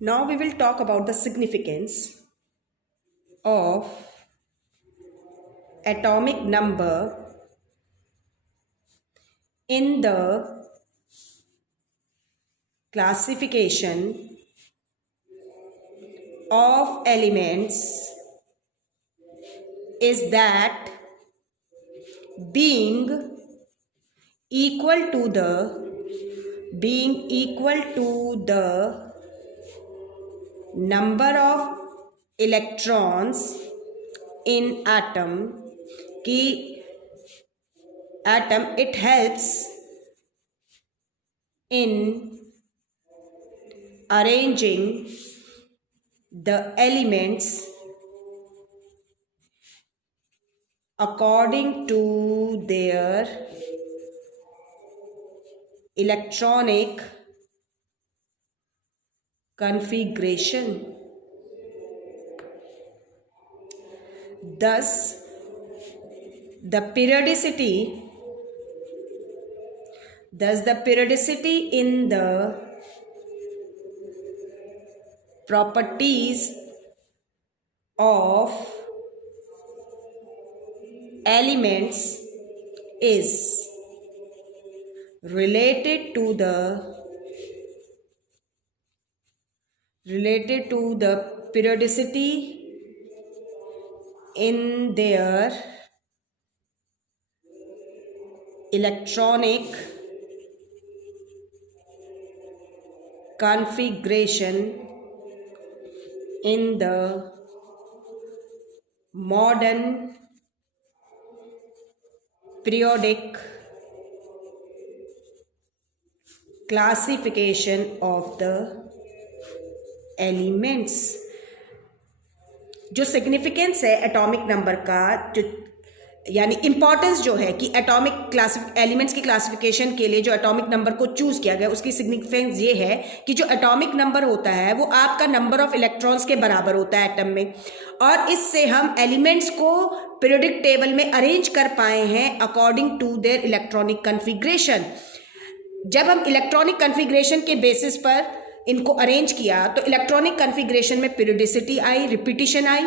Now we will talk about the significance of atomic number in the classification of elements is that being equal to the number of electrons in atom, it helps in arranging the elements according to their electronic configuration. Thus, the periodicity in the properties of elements is related to the periodicity in their electronic configuration in the modern periodic classification of the elements. जो significance है atomic number का, जो यानी importance जो है कि atomic elements की classification के लिए जो एटॉमिक नंबर को चूज किया गया, उसकी सिग्निफिकेंस ये है कि जो एटॉमिक नंबर होता है वो आपका नंबर ऑफ इलेक्ट्रॉन्स के बराबर होता है एटम में, और इससे हम एलिमेंट्स को पीरियोडिक टेबल में अरेंज कर पाए हैं according to their electronic configuration. जब हम इलेक्ट्रॉनिक कन्फिग्रेशन के बेसिस पर इनको अरेंज किया तो इलेक्ट्रॉनिक कन्फिग्रेशन में पीरियोडिसिटी आई, रिपीटिशन आई,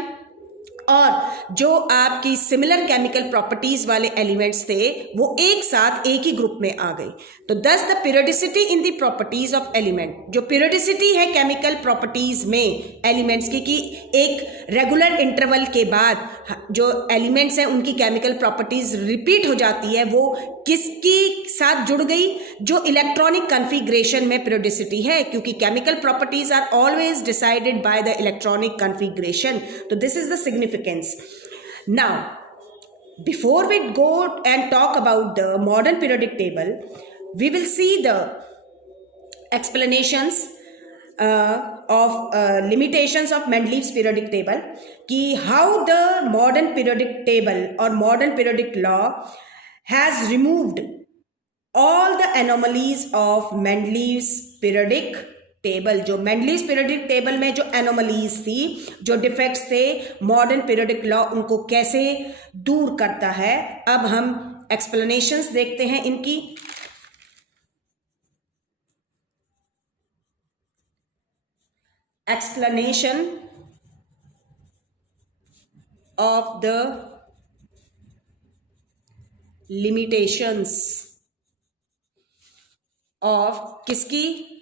और जो आपकी सिमिलर केमिकल प्रॉपर्टीज वाले एलिमेंट्स थे वो एक साथ एक ही ग्रुप में आ गए. तो दस the periodicity in the properties of element, जो पीरियोडिसिटी है केमिकल प्रॉपर्टीज में एलिमेंट्स की, कि एक रेगुलर इंटरवल के बाद जो एलिमेंट्स हैं उनकी केमिकल प्रॉपर्टीज रिपीट हो जाती है, वो किसकी साथ जुड़ गई? जो इलेक्ट्रॉनिक कन्फिग्रेशन में पीरियोडिसिटी है, क्योंकि chemical properties are always decided by the electronic configuration. तो this is the significance. Now, before we go and talk about the modern periodic table, we will see the explanations of limitations of Mendeleev's periodic table, कि how the modern periodic table or modern periodic law has removed all the anomalies of Mendeleev's periodic table. जो Mendeleev's periodic table में जो anomalies थी, जो defects थे, modern periodic law उनको कैसे दूर करता है. अब हम एक्सप्लेनेशंस देखते हैं इनकी. Explanation of the limitations of किसकी?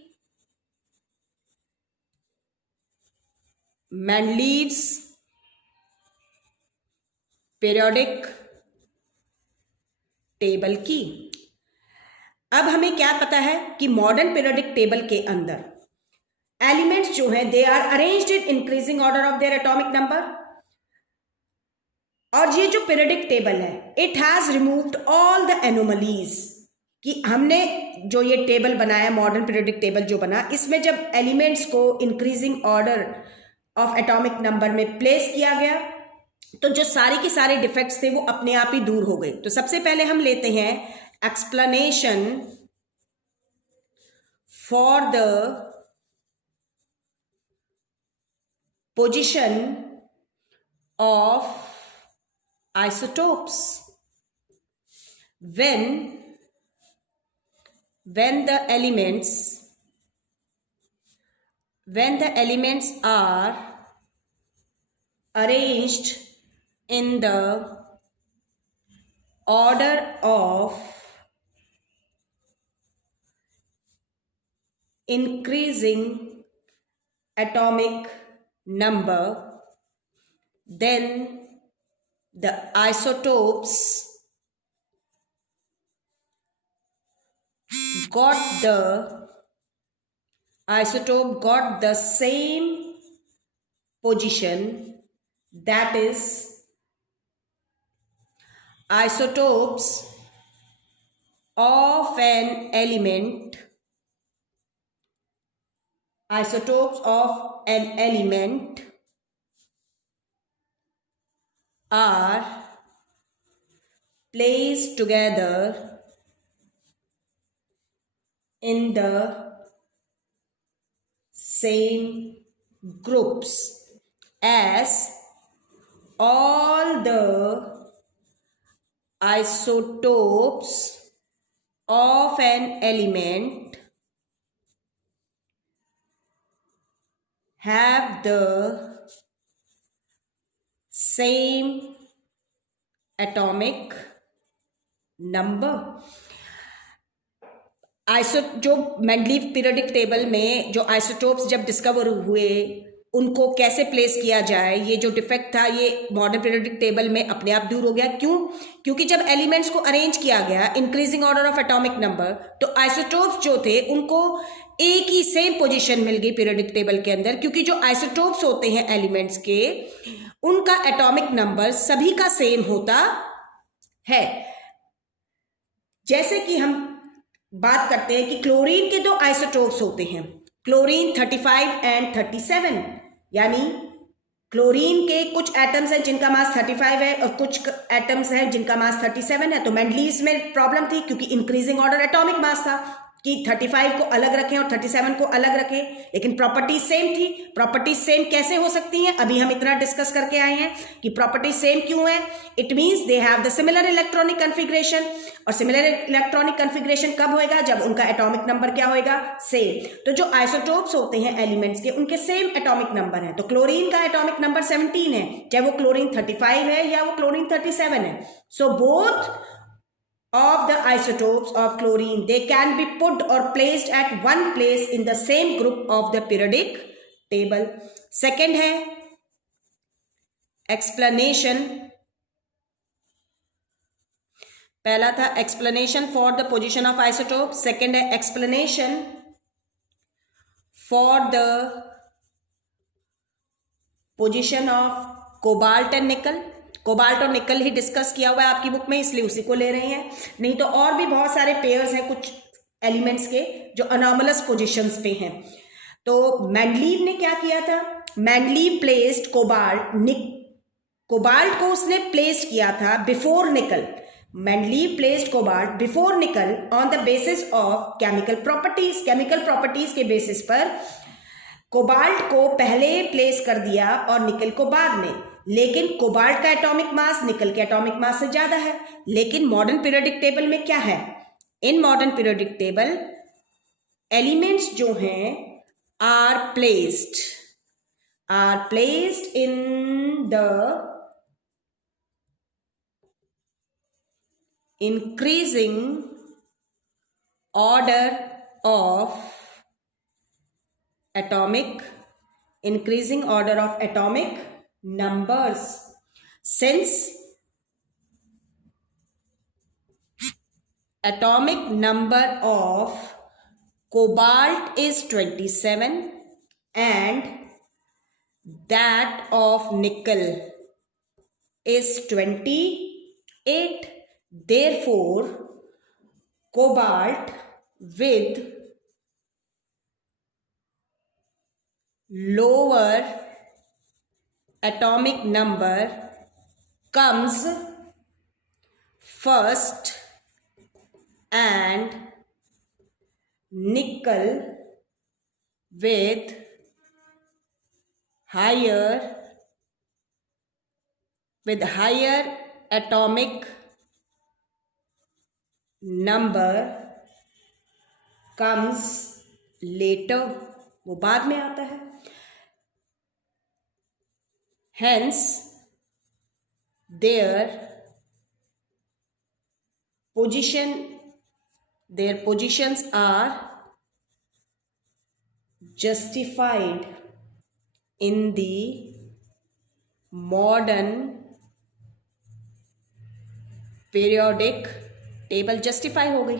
Mendeleev's पीरियोडिक टेबल की. अब हमें क्या पता है कि मॉडर्न पीरियोडिक टेबल के अंदर एलिमेंट्स जो हैं they are arranged in increasing order of their atomic number, और ये जो पीरियोडिक टेबल है it has removed all the anomalies. कि हमने जो ये टेबल बनाया, मॉडर्न पीरियोडिक टेबल जो बना, इसमें जब एलिमेंट्स को increasing order of atomic number में प्लेस किया गया तो जो सारे के सारे डिफेक्ट्स थे वो अपने आप ही दूर हो गए. तो सबसे पहले हम लेते हैं explanation for the position of isotopes when the elements when the elements are arranged in the order of increasing atomic number, then the isotopes got the same position, that is, isotopes of an element are placed together in the same groups as all the isotopes of an element have the same atomic number. जो Mendeleev periodic table में जो isotopes जब discover हुए उनको कैसे place किया जाए, ये जो डिफेक्ट था ये मॉडर्न पीरियोडिक टेबल में अपने आप दूर हो गया. क्यों? क्योंकि जब एलिमेंट्स को अरेंज किया गया increasing order of atomic number, तो आइसोटोप्स जो थे उनको एक ही सेम पोजीशन मिल गई पीरियोडिक टेबल के अंदर, क्योंकि जो आइसोटोप्स होते हैं एलिमेंट्स के उनका एटॉमिक नंबर सभी का सेम होता है. जैसे कि हम बात करते हैं कि क्लोरीन के दो आइसोटोप्स होते हैं, क्लोरीन 35 एंड 37, यानी क्लोरीन के कुछ एटम्स हैं जिनका मास 35 है और कुछ एटम्स हैं जिनका मास 37 है. तो मेंडलीव में प्रॉब्लम थी क्योंकि इंक्रीजिंग ऑर्डर एटॉमिक मास था कि 35 को अलग रखें और 37 को अलग रखें, लेकिन प्रॉपर्टीज सेम थी. प्रॉपर्टीज सेम कैसे हो सकती हैं? अभी हम इतना डिस्कस करके आए हैं कि प्रॉपर्टीज सेम क्यों है. It means they have the similar electronic configuration, और सिमिलर इलेक्ट्रॉनिक कन्फिग्रेशन कब होएगा? जब उनका एटॉमिक नंबर क्या होएगा? सेम. तो जो आइसोटोप्स होते हैं एलिमेंट्स के उनके सेम एटॉमिक नंबर है. तो क्लोरीन का एटॉमिक नंबर 17 है, चाहे वो क्लोरीन 35 है या वो क्लोरीन 37 है. So both of the isotopes of chlorine, they can be put or placed at one place in the same group of the periodic table. Second है explanation. पहला था explanation for the position of isotopes. Second है explanation for the position of cobalt and nickel. Cobalt और निकल ही discuss किया हुआ है आपकी बुक में, इसलिए उसी को ले रहे हैं. नहीं तो और भी बहुत सारे पेयर्स हैं कुछ एलिमेंट्स के जो अनॉमलस पोजीशंस पे हैं. तो मेंडलीव ने क्या किया था? मेंडलीव प्लेस्ड कोबाल्ट को उसने प्लेस किया था बिफोर निकल. मेंडलीव प्लेस्ड कोबाल्ट बिफोर निकल on the basis of chemical properties के बेसिस पर कोबाल्ट को पहले प्लेस कर दिया और निकल को बाद में. लेकिन कोबाल्ट का एटॉमिक मास निकल के एटॉमिक मास से ज्यादा है. लेकिन मॉडर्न पीरियोडिक टेबल में क्या है? In modern periodic table elements जो हैं are placed in the increasing order of atomic numbers. Since atomic number of cobalt is 27 and that of nickel is 28, therefore cobalt with lower atomic number comes first and nickel with higher atomic number comes later. वो बाद में आता है। Hence, their positions are justified in the modern periodic table। Justify हो गई।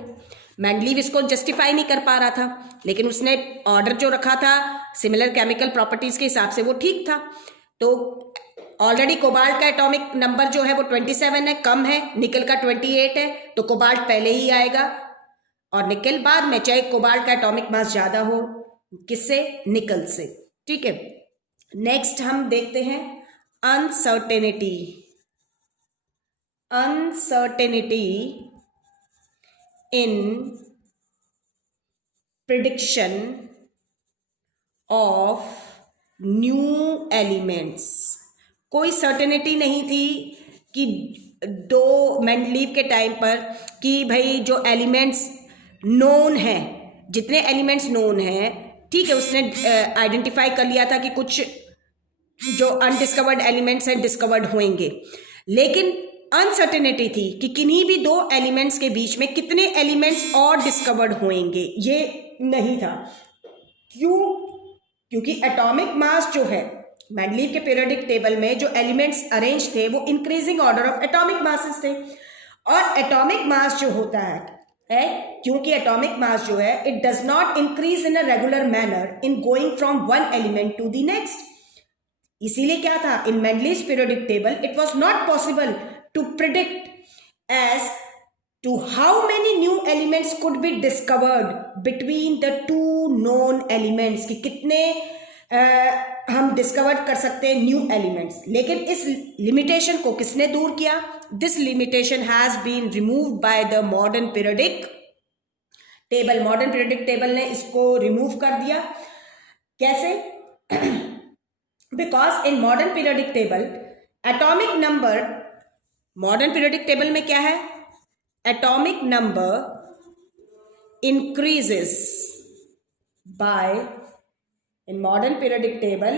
Mendeleev इसको justify नहीं कर पा रहा था, लेकिन उसने ऑर्डर जो रखा था सिमिलर केमिकल प्रॉपर्टीज के हिसाब से वो ठीक था। तो ऑलरेडी कोबाल्ट का एटॉमिक नंबर जो है वो 27 है, कम है, निकल का 28 है, तो कोबाल्ट पहले ही आएगा और निकल बाद में, चाहे कोबाल्ट का एटॉमिक मास ज्यादा हो किससे, निकल से। ठीक है, नेक्स्ट हम देखते हैं uncertainty. Uncertainty in prediction of new elements. कोई सर्टेनिटी नहीं थी कि दो मेंडलीव के टाइम पर कि भाई जो एलिमेंट्स नोन हैं, जितने एलिमेंट्स नोन हैं, ठीक है, उसने आइडेंटिफाई कर लिया था कि कुछ जो अनडिस्कवर्ड एलिमेंट्स हैं डिस्कवर्ड होंगे, लेकिन अनसर्टेनिटी थी कि किन्हीं भी दो एलिमेंट्स के बीच में कितने एलिमेंट्स और डिस्कवर्ड होंगे, ये नहीं था। क्यों? क्योंकि एटॉमिक मास जो है मेंडलीव के पीरियोडिक टेबल में जो एलिमेंट्स अरेंज थे वो increasing order of atomic masses थे। और एटॉमिक मास जो होता है क्योंकि एटॉमिक मास जो है it does not increase in a regular manner in going from one element to the next. इसीलिए क्या था, in Mendeleev's periodic table it was not possible to predict as to how many new elements could be discovered between the two known elements, कि कितने हम discover कर सकते हैं new elements. लेकिन इस लिमिटेशन को किसने दूर किया? This limitation has been removed by the modern periodic table. Modern periodic table ने इसको रिमूव कर दिया। कैसे? Because in modern periodic table atomic number, modern periodic table में क्या है, atomic number increases by, in modern periodic table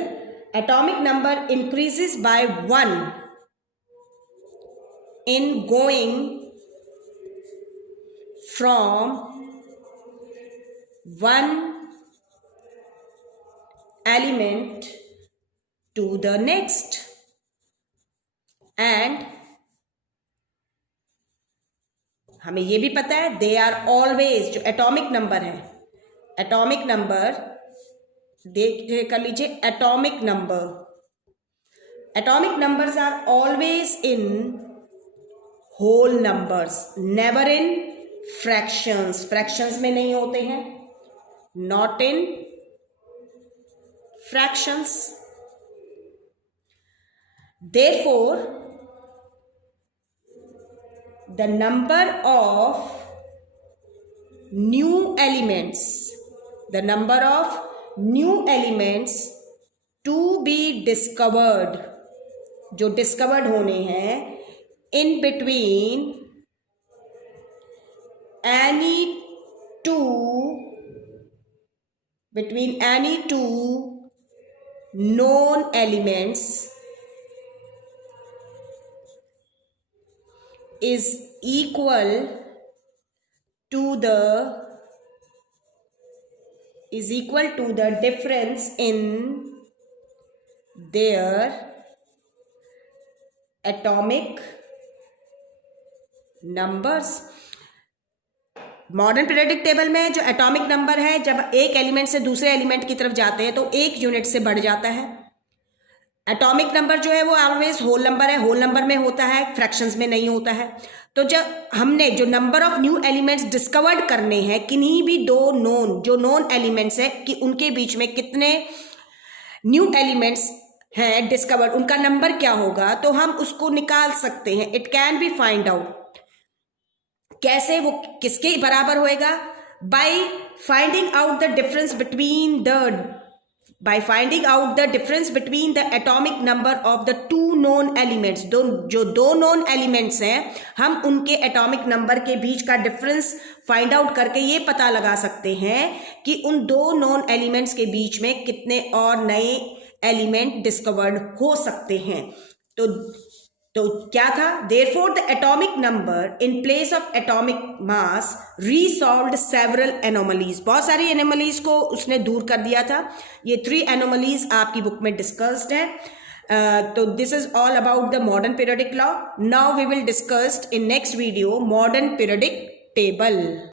atomic number increases by 1 in going from one element to the next, and हमें ये भी पता है they are always, जो atomic number है, एटॉमिक नंबर देख कर लीजिए, atomic numbers are always in whole numbers, never in fractions. Fractions में नहीं होते हैं, not in fractions. Therefore the number of new elements, the number of new elements to be discovered, जो discovered होने हैं in between any two known elements is equal to the difference in their atomic numbers। Modern periodic table में जो atomic number है, जब एक element से दूसरे एलिमेंट की तरफ जाते हैं तो एक यूनिट से बढ़ जाता है। एटॉमिक नंबर जो है वो ऑलवेज होल नंबर है, होल नंबर में होता है, फ्रैक्शंस में नहीं होता है। तो जब हमने जो number of new elements discovered करने हैं, किन्हीं भी दो नोन एलिमेंट्स है कि उनके बीच में कितने न्यू एलिमेंट्स हैं डिस्कवर्ड, उनका नंबर क्या होगा, तो हम उसको निकाल सकते हैं। It can be find out. कैसे? वो किसके बराबर होएगा? By finding out the difference between the by finding out the difference between the atomic number of the two known elements, जो दो known elements हैं, हम उनके atomic number के बीच का difference find out करके ये पता लगा सकते हैं कि उन दो known elements के बीच में कितने और नए element discovered हो सकते हैं. तो क्या था? Therefore, the atomic number in place of atomic mass resolved several anomalies. बहुत सारी anomalies को उसने दूर कर दिया था. ये 3 anomalies आपकी बुक में discussed है. तो this is all about the modern periodic law. Now we will discuss in next video modern periodic table.